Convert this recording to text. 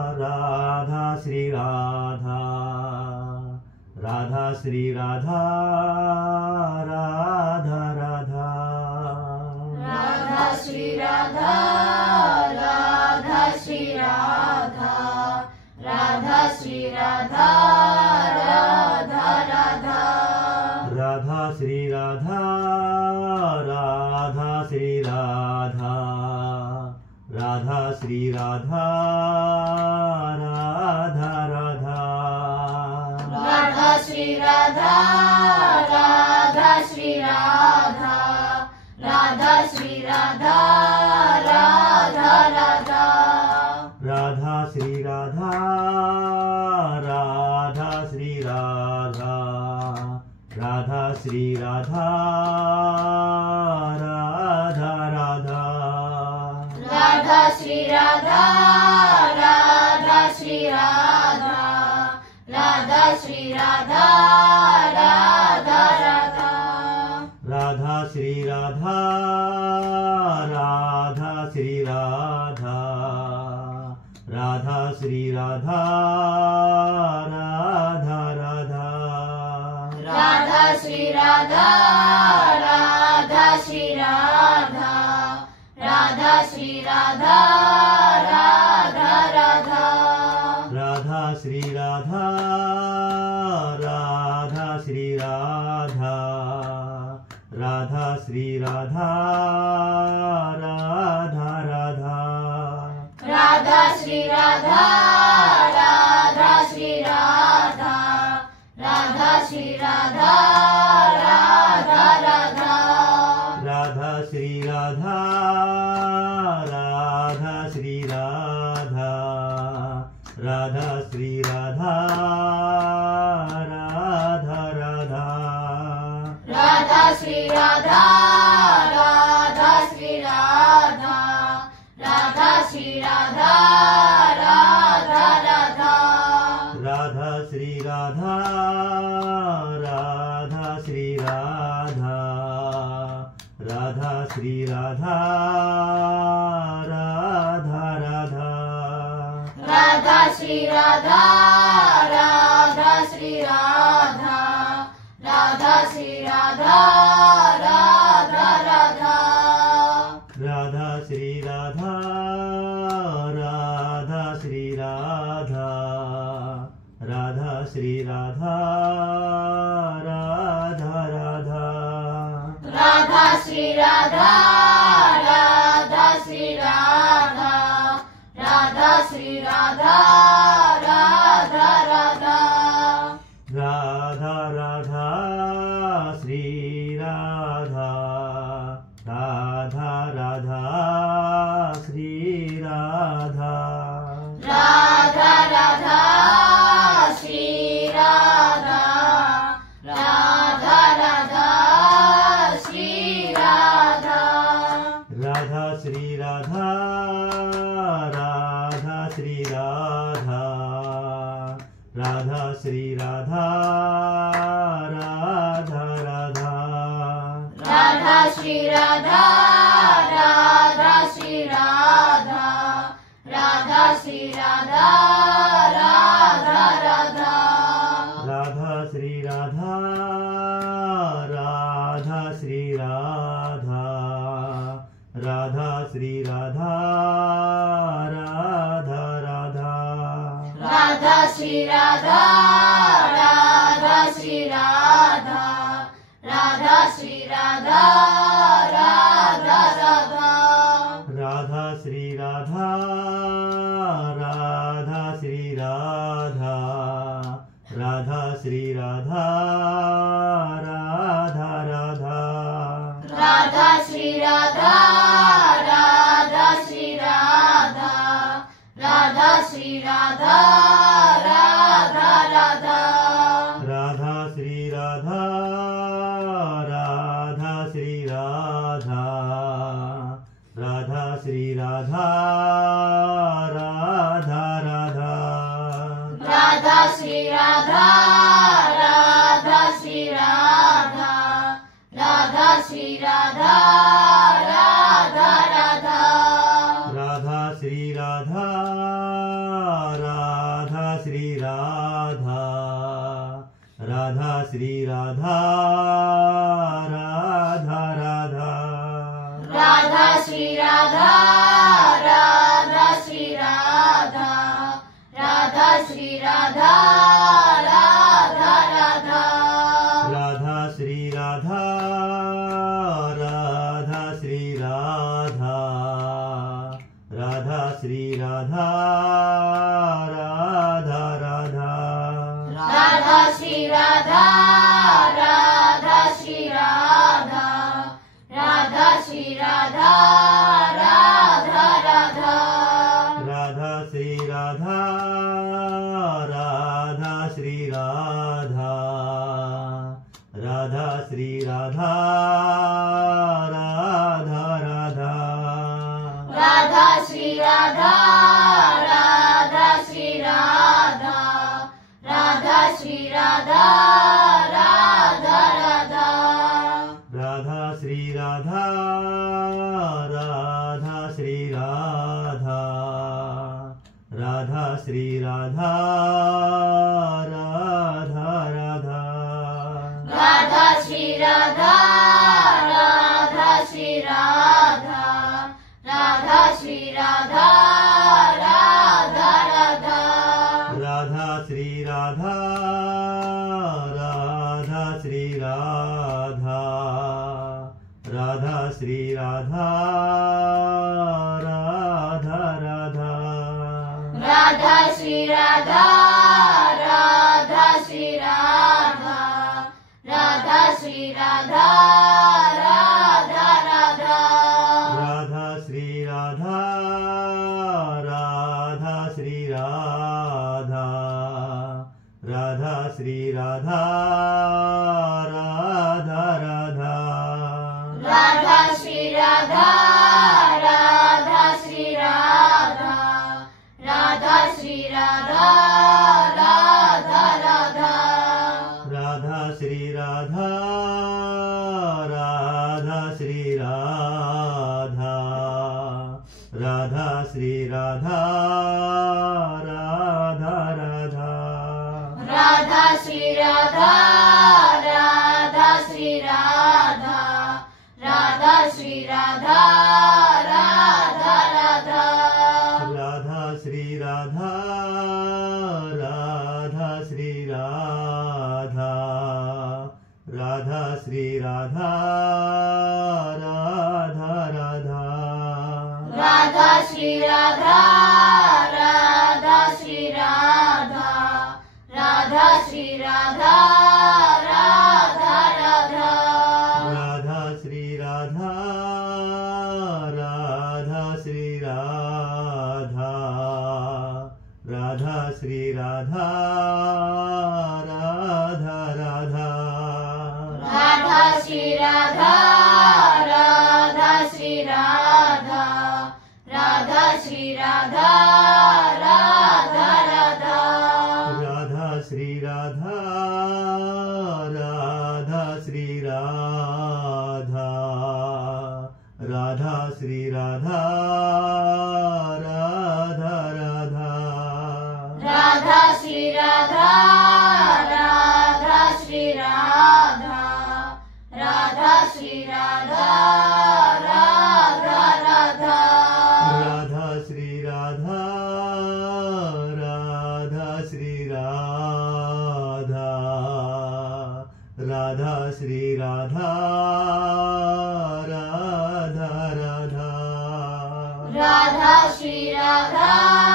Radha Shri Radha, Radha Shri Radha, Radha Radha, Radha Shri Radha, Radha Shri Radha, Radha Shri Radha, Radha Radha, Radha Shri Radha, Radha Shri Radha, Radha Shri Radha, Radha Radha, Radha Shri Radha, Radha Shri Radha, Radha Shri Radha, Radha Radha, Radha Shri Radha, Radha Shri Radha, Radha Shri Radha, Radha Radha, Radha Shri Radha, Radha Shri Radha, Radha Shri Radha, Radha Radha, Radha Shri Radha, Radha Shri Radha, Radha Shri Radha, Radha Radha, Radha Shri Radha, Radha Shri Radha, Radha Shri Radha, Radha Radha, Radha Shri Radha, Radha Shri Radha, Radha Shri Radha, Radha Radha, Radha Shri Radha, Radha Shri Radha, Radha Shri Radha, Radha Radha, Radha Shri Radha, Radha Shri Radha, Radha Shri Radha, Radha Radha, Radha Shri Radha, Radha Shri Radha, Radha Shri Radha, Radha Radha, Radha Shri Radha, Radha Shri Radha, Radha Shri Radha, Radha Radha, Radha Shri Radha, Radha Shri Radha, Radha Shri Radha, Radha Radha, Radha Shri Radha, Radha Shri Radha, Radha Shri Radha, Radha Radha, Radha Shri Radha, Radha Shri Radha, Radha Shri Radha, Radha Radha, Radha Radha Shri Radha, Radha Radha Shri Radha, Radha Radha Shri Radha, Radha Radha Shri Radha, Radha Shri Radha, Radha Shri Radha, Radha Shri Radha, Radha Radha, Radha Shri Radha, Radha Shri Radha, Radha Shri Radha, Radha Radha, Radha Shri Radha, Radha Shri Radha, Radha Shri Radha, Radha Radha, Radha Shri Radha, Radha Shri Radha, Radha Shri Radha, Radha Radha, Radha Shri Radha, Radha Shri Radha, Radha Shri Radha, Radha Radha, Radha Shri Radha, Radha Shri Radha, Radha Shri Radha, Radha Radha, Radha Shri Radha, Radha Shri Radha, Radha Shri Radha, Radha Radha, Radha Shri Radha, Radha Shri Radha, Radha Shri Radha, Radha Radha, Radha Shri Radha, Shri Radha Radha Radha Radha Shri Radha Radha Shri Radha Radha Shri Radha Radha Radha Radha Shri Radha Radha Shri Radha Radha Shri Radha Radha Radha Radha Shri Radha Radha Shri Radha Radha Shri Radha Radha Radha Radha Shri Radha Radha Shri Radha Radha Shri Radha Radha Radha Radha Shri Radha Radha Shri Radha Radha Shri Radha Radha Radha Radha Shri Radha Radha Shri Radha Radha Shri Radha Radha Radha Radha Shri Radha Radha Shri Radha Radha Shri Radha Radha Radha Radha Shri Radha Radha Shri Radha Radha Shri Radha Radha Radha Radha Shri Radha Radha Shri Radha Radha Shri Radha Radha Radha Radha Shri Radha Radha Shri Radha Radha Shri Radha Radha Radha Radha Shri Radha Radha Shri Radha Radha Shri Radha Radha Radha Radha Shri Radha Radha Shri Radha Radha Shri Radha Radha Radha Radha Shri Radha Radha Shri Radha Radha Shri Radha Radha Radha Radha Shri Radha Radha Shri Radha Radha Shri Radha Radha Radha Radha Shri Radha Radha Shri Radha Radha Shri Radha Radha Radha Radha Shri Radha Radha Shri Radha Radha Shri Radha Radha Radha Radha Shri Radha Radha Shri Radha Radha Shri Radha Radha Radha Radha Shri Radha Radha Shri Radha Radha Shri Radha Radha Radha Radha Shri Radha Radha Shri Radha Radha Shri Radha Radha Radha Radha Shri Radha Radha Shri Radha Radha Shri Radha Radha Radha Radha Shri Radha